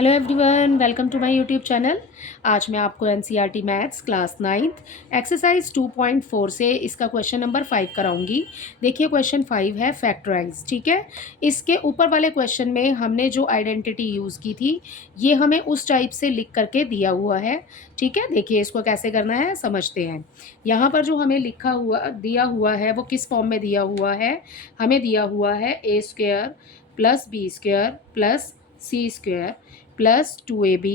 Hello everyone, welcome to my YouTube channel. आज मैं आपको NCERT maths class 9th exercise 2.4 से इसका क्वेश्चन नंबर 5 कराऊंगी। देखिए क्वेश्चन 5 है फैक्टराइज। ठीक है, इसके ऊपर वाले क्वेश्चन में हमने जो आइडेंटिटी यूज़ की थी ये हमें उस टाइप से लिख करके दिया हुआ है। ठीक है, देखिए इसको कैसे करना है समझते हैं। यहाँ पर जो हमें लिखा हुआ दिया हुआ है वो किस फॉर्म में दिया हुआ है। हमें दिया हुआ है A square plus B square plus C square plus 2ab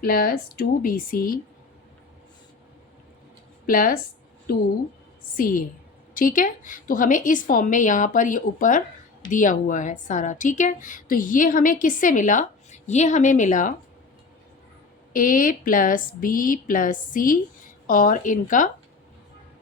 plus 2bc plus 2ca। ठीक है, तो हमें इस फॉर्म में यहाँ पर ये ऊपर दिया हुआ है सारा। ठीक है, तो ये हमें किससे मिला? ये हमें मिला a प्लस बी प्लस सी और इनका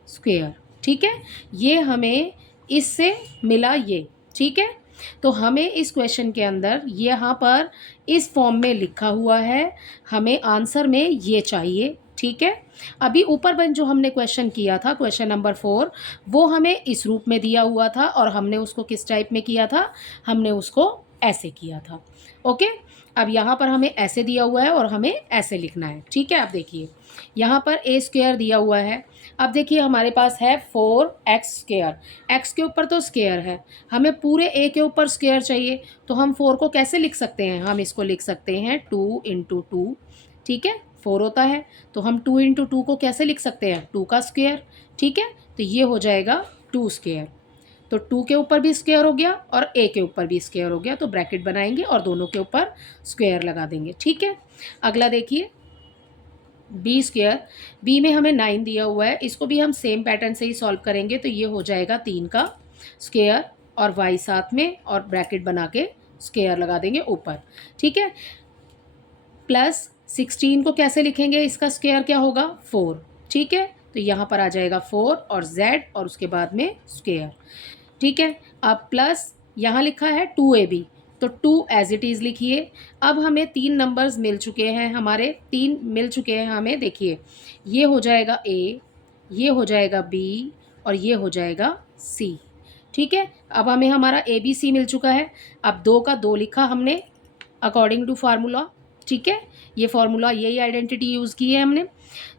स्क्वेयर। ठीक है, ये हमें इससे मिला ये। ठीक है, तो हमें इस क्वेश्चन के अंदर यहाँ पर इस फॉर्म में लिखा हुआ है, हमें आंसर में ये चाहिए। ठीक है, अभी ऊपर बन जो हमने क्वेश्चन किया था क्वेश्चन नंबर 4, वो हमें इस रूप में दिया हुआ था और हमने उसको किस टाइप में किया था? हमने उसको ऐसे किया था। ओके, अब यहाँ पर हमें ऐसे दिया हुआ है और हमें ऐसे लिखना है। ठीक है, आप देखिए यहाँ पर ए स्क्वेयर दिया हुआ है। अब देखिए हमारे पास है 4x²। एक्स के ऊपर तो स्क्वेयर है, हमें पूरे ए के ऊपर स्क्वेयर चाहिए। तो हम 4 को कैसे लिख सकते हैं? हम इसको लिख सकते हैं 2 इंटू 2। ठीक है, 4 होता है तो हम 2 इंटू 2 को कैसे लिख सकते हैं? 2 का स्क्वेयर। ठीक है, तो ये हो जाएगा 2 स्क्वेयर। तो 2 के ऊपर भी स्क्वेयर हो गया और ए के ऊपर भी स्क्वेयर हो गया, तो ब्रैकेट बनाएंगे और दोनों के ऊपर स्क्वेयर लगा देंगे। ठीक है, अगला देखिए बी स्क्वेयर। बी में हमें 9 दिया हुआ है, इसको भी हम सेम पैटर्न से ही सॉल्व करेंगे। तो ये हो जाएगा 3 का स्क्वेयर और वाई साथ में और ब्रैकेट बना के स्क्वेयर लगा देंगे ऊपर। ठीक है, प्लस 16 को कैसे लिखेंगे? इसका स्क्वेयर क्या होगा? 4। ठीक है, तो यहाँ पर आ जाएगा 4 और z और उसके बाद में स्क्वेयर। ठीक है, अब प्लस यहाँ लिखा है 2ab, तो 2 एज इट इज़ लिखिए। अब हमें 3 नंबर्स मिल चुके हैं, हमारे 3 मिल चुके हैं हमें। देखिए ये हो जाएगा a, ये हो जाएगा b और ये हो जाएगा c। ठीक है, अब हमें हमारा ए बी सी मिल चुका है। अब 2 का 2 लिखा हमने अकॉर्डिंग टू फार्मूला। ठीक है, ये फार्मूला यही आइडेंटिटी यूज़ की है हमने।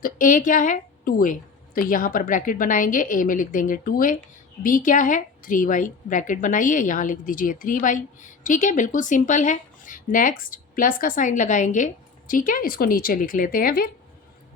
तो a क्या है? 2a, तो यहाँ पर ब्रैकेट बनाएंगे, a में लिख देंगे 2a। b क्या है? 3y, ब्रैकेट बनाइए यहाँ लिख दीजिए 3y। ठीक है, बिल्कुल सिंपल है। नेक्स्ट प्लस का साइन लगाएंगे। ठीक है, इसको नीचे लिख लेते हैं। फिर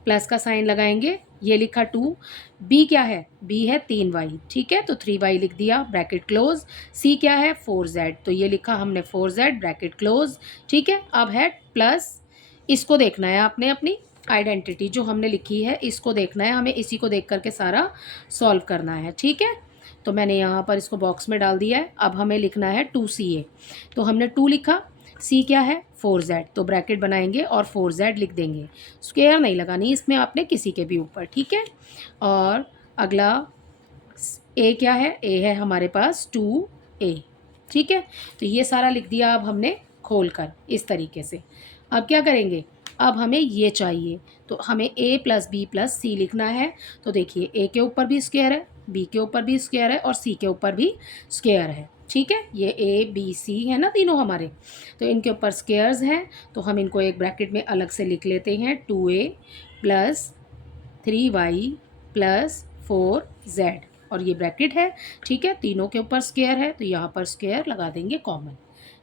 प्लस का साइन लगाएंगे, ये लिखा 2। b क्या है? b है 3y। ठीक है, तो 3y लिख दिया, ब्रैकेट क्लोज। c क्या है? 4z, तो ये लिखा हमने 4z, ब्रैकेट क्लोज। ठीक है, अब है प्लस, इसको देखना है आपने, अपनी आइडेंटिटी जो हमने लिखी है इसको देखना है हमें, इसी को देख करके सारा सॉल्व करना है। ठीक है, तो मैंने यहाँ पर इसको बॉक्स में डाल दिया है। अब हमें लिखना है 2ca, तो हमने 2 लिखा। c क्या है? 4z, तो ब्रैकेट बनाएंगे और 4z लिख देंगे। स्क्वायर नहीं लगानी इसमें आपने किसी के भी ऊपर। ठीक है, और अगला a क्या है? a है हमारे पास 2a। ठीक है, तो ये सारा लिख दिया अब हमने खोल कर इस तरीके से। अब क्या करेंगे? अब हमें ये चाहिए, तो हमें a प्लस बी प्लस सी लिखना है। तो देखिए a के ऊपर भी स्क्वायर है, b के ऊपर भी स्क्वायर है और c के ऊपर भी स्क्वायर है। ठीक है, ये a b c है ना तीनों हमारे, तो इनके ऊपर स्क्वायर्स हैं। तो हम इनको एक ब्रैकेट में अलग से लिख लेते हैं, 2a plus 3y plus 4z और ये ब्रैकेट है। ठीक है, तीनों के ऊपर स्क्वायर है तो यहाँ पर स्क्वायर लगा देंगे कॉमन।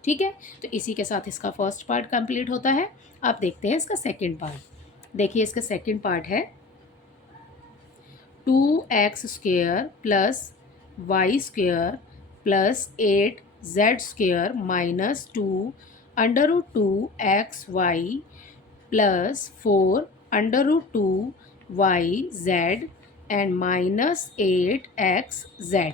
ठीक है, तो इसी के साथ इसका फर्स्ट पार्ट कंप्लीट होता है। आप देखते हैं इसका सेकंड पार्ट। देखिए इसका सेकंड पार्ट है 2x² plus y square plus 8z² minus 2 √2xy plus 4 √2yz and minus 8xz।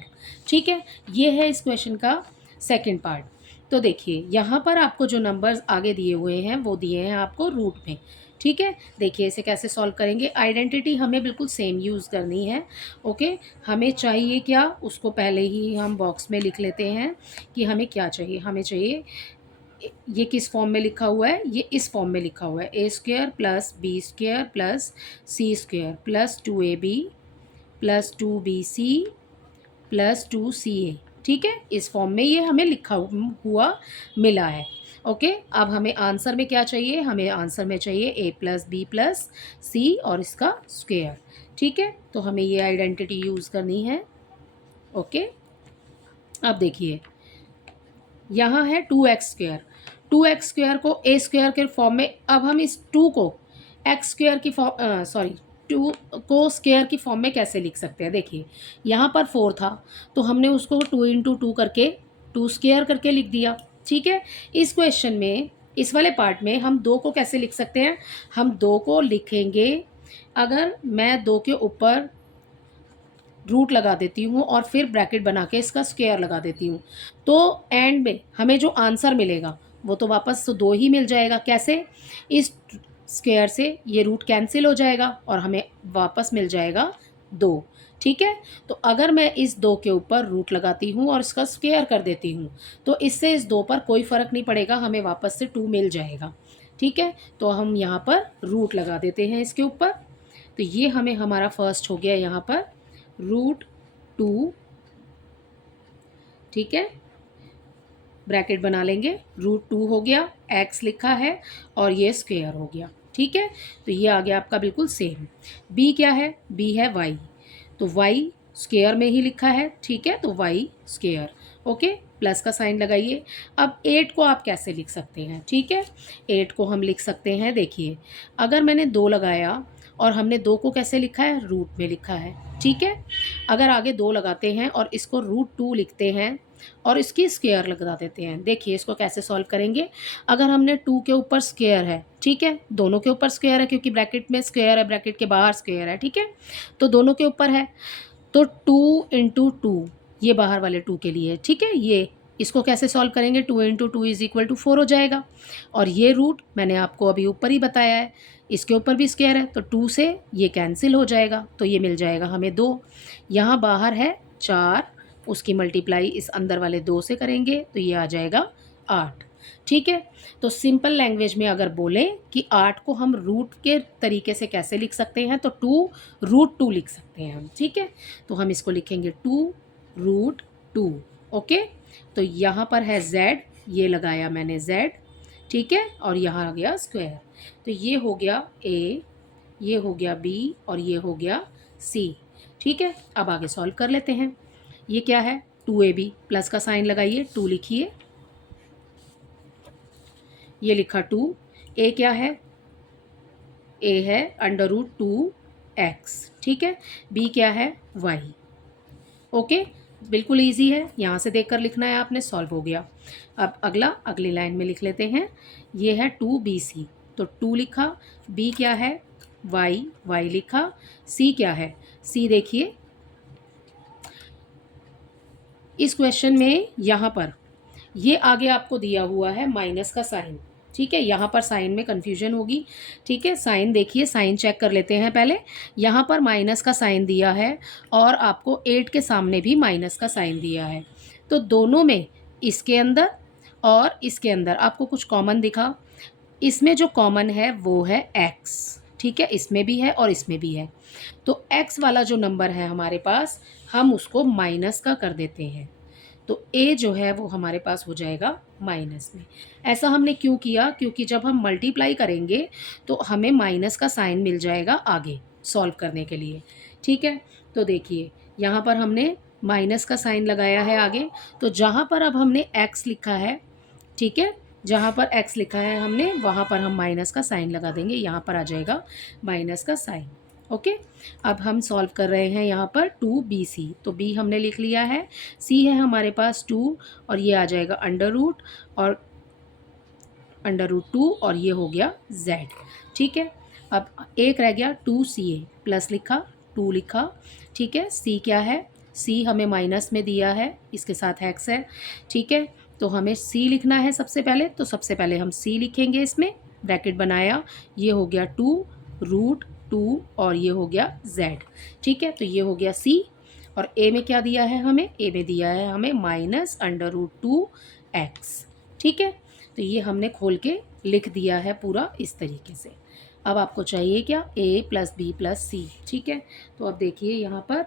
ठीक है, ये है इस क्वेश्चन का सेकंड पार्ट। तो देखिए यहाँ पर आपको जो नंबर्स आगे दिए हुए हैं वो दिए हैं आपको रूट में। ठीक है, देखिए इसे कैसे सॉल्व करेंगे। आइडेंटिटी हमें बिल्कुल सेम यूज़ करनी है। ओके, हमें चाहिए क्या उसको पहले ही हम बॉक्स में लिख लेते हैं कि हमें क्या चाहिए। हमें चाहिए, ये किस फॉर्म में लिखा हुआ है? ये इस फॉर्म में लिखा हुआ है, a² plus b² plus c² plus 2ab plus 2bc plus 2ca। ठीक है, इस फॉर्म में ये हमें लिखा हुआ मिला है। ओके, अब हमें आंसर में क्या चाहिए, हमें आंसर में चाहिए ए प्लस बी प्लस सी और इसका स्क्वायर। ठीक है, तो हमें ये आइडेंटिटी यूज़ करनी है। ओके, अब देखिए यहाँ है 2x²। 2x² को a² के फॉर्म में, अब हम इस 2 को x² की फॉर्म, सॉरी 2 को स्क्वायर की फॉर्म में कैसे लिख सकते हैं। देखिए यहाँ पर 4 था तो हमने उसको 2 इंटू 2 करके 2² करके लिख दिया। ठीक है, इस क्वेश्चन में इस वाले पार्ट में हम 2 को कैसे लिख सकते हैं, हम 2 को लिखेंगे, अगर मैं 2 के ऊपर रूट लगा देती हूँ और फिर ब्रैकेट बना के इसका स्क्वायर लगा देती हूँ, तो एंड में हमें जो आंसर मिलेगा वो तो वापस तो 2 ही मिल जाएगा। कैसे, इस स्क्वायर से ये रूट कैंसिल हो जाएगा और हमें वापस मिल जाएगा 2। ठीक है, तो अगर मैं इस 2 के ऊपर रूट लगाती हूँ और इसका स्क्वायर कर देती हूँ तो इससे इस 2 पर कोई फ़र्क नहीं पड़ेगा, हमें वापस से 2 मिल जाएगा। ठीक है, तो हम यहाँ पर रूट लगा देते हैं इसके ऊपर, तो ये हमें हमारा फर्स्ट हो गया यहाँ पर √2। ठीक है, ब्रैकेट बना लेंगे, √2 हो गया, x लिखा है और ये स्क्वायर हो गया। ठीक है, तो ये आ गया आपका बिल्कुल सेम। b क्या है, b है y, तो y स्क्वायर में ही लिखा है। ठीक है, तो y स्क्वायर। ओके, प्लस का साइन लगाइए। अब 8 को आप कैसे लिख सकते हैं, ठीक है, 8 को हम लिख सकते हैं, देखिए अगर मैंने 2 लगाया और हमने 2 को कैसे लिखा है, रूट में लिखा है। ठीक है, अगर आगे 2 लगाते हैं और इसको √2 लिखते हैं और इसकी स्क्वायर लगा देते हैं, देखिए इसको कैसे सॉल्व करेंगे। अगर हमने 2 के ऊपर स्क्वायर है, ठीक है, दोनों के ऊपर स्क्वायर है क्योंकि ब्रैकेट में स्क्वायर है, ब्रैकेट के बाहर स्क्वायर है। ठीक है, तो दोनों के ऊपर है, तो 2 इंटू 2, ये बाहर वाले 2 के लिए। ठीक है, ये इसको कैसे सॉल्व करेंगे, 2 इंटू 2 इज इक्वल टू 4 हो जाएगा। और ये रूट मैंने आपको अभी ऊपर ही बताया है, इसके ऊपर भी स्क्वायर है तो 2 से ये कैंसिल हो जाएगा, तो ये मिल जाएगा हमें 2। यहाँ बाहर है 4, उसकी मल्टीप्लाई इस अंदर वाले 2 से करेंगे तो ये आ जाएगा 8। ठीक है, तो सिंपल लैंग्वेज में अगर बोलें कि 8 को हम रूट के तरीके से कैसे लिख सकते हैं, तो 2√2 लिख सकते हैं हम। ठीक है, तो हम इसको लिखेंगे 2√2। ओके, तो यहाँ पर है z, ये लगाया मैंने z। ठीक है, और यहाँ आ गया स्क्वायर, तो ये हो गया a, ये हो गया b और ये हो गया c। ठीक है, अब आगे सॉल्व कर लेते हैं। ये क्या है, 2ab, प्लस का साइन लगाइए, 2 लिखिए, ये लिखा 2। a क्या है, a है √2x। ठीक है, b क्या है, y। ओके, बिल्कुल इजी है, यहाँ से देखकर लिखना है आपने, सॉल्व हो गया। अब अगला अगली लाइन में लिख लेते हैं, ये है 2bc, तो 2 लिखा, b क्या है, y लिखा, c क्या है, c देखिए इस क्वेश्चन में यहाँ पर ये आगे आपको दिया हुआ है माइनस का साइन। ठीक है, यहाँ पर साइन में कन्फ्यूजन होगी। ठीक है, साइन देखिए, साइन चेक कर लेते हैं पहले। यहाँ पर माइनस का साइन दिया है और आपको 8 के सामने भी माइनस का साइन दिया है, तो दोनों में इसके अंदर और इसके अंदर आपको कुछ कॉमन दिखा। इसमें जो कॉमन है वो है x। ठीक है, इसमें भी है और इसमें भी है, तो x वाला जो नंबर है हमारे पास, हम उसको माइनस का कर देते हैं, तो a जो है वो हमारे पास हो जाएगा माइनस में। ऐसा हमने क्यों किया, क्योंकि जब हम मल्टीप्लाई करेंगे तो हमें माइनस का साइन मिल जाएगा आगे सॉल्व करने के लिए। ठीक है, तो देखिए यहाँ पर हमने माइनस का साइन लगाया है आगे, तो जहाँ पर अब हमने x लिखा है, ठीक है, जहाँ पर x लिखा है हमने वहाँ पर हम माइनस का साइन लगा देंगे, यहाँ पर आ जाएगा माइनस का साइन। ओके, अब हम सॉल्व कर रहे हैं यहाँ पर 2bc, तो b हमने लिख लिया है, c है हमारे पास 2 और ये आ जाएगा अंडर रूट और √2 और ये हो गया z। ठीक है, अब एक रह गया 2ca, प्लस लिखा, 2 लिखा। ठीक है, c क्या है, c हमें माइनस में दिया है, इसके साथ x है। ठीक है, तो हमें c लिखना है सबसे पहले, तो सबसे पहले हम c लिखेंगे, इसमें ब्रैकेट बनाया, ये हो गया 2√2 और ये हो गया z। ठीक है, तो ये हो गया c और a में क्या दिया है हमें, a में दिया है हमें -√2x। ठीक है, तो ये हमने खोल के लिख दिया है पूरा इस तरीके से। अब आपको चाहिए क्या, a + b + c। ठीक है, तो अब देखिए यहाँ पर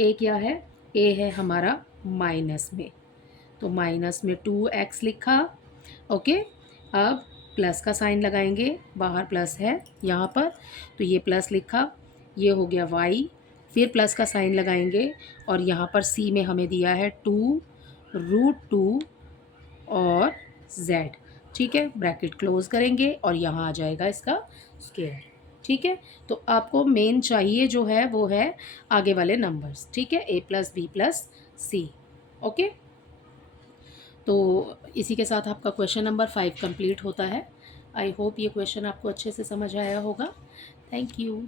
a क्या है, a है हमारा माइनस में, तो माइनस में 2x लिखा। ओके, अब प्लस का साइन लगाएंगे, बाहर प्लस है यहाँ पर, तो ये प्लस लिखा, ये हो गया y, फिर प्लस का साइन लगाएंगे और यहाँ पर c में हमें दिया है 2√2 और z। ठीक है, ब्रैकेट क्लोज करेंगे और यहाँ आ जाएगा इसका स्क्वायर। ठीक है, तो आपको मेन चाहिए जो है वो है आगे वाले नंबर्स। ठीक है, a+b+c। ओके, तो इसी के साथ आपका क्वेश्चन नंबर 5 कंप्लीट होता है। आई होप ये क्वेश्चन आपको अच्छे से समझ आया होगा। Thank you.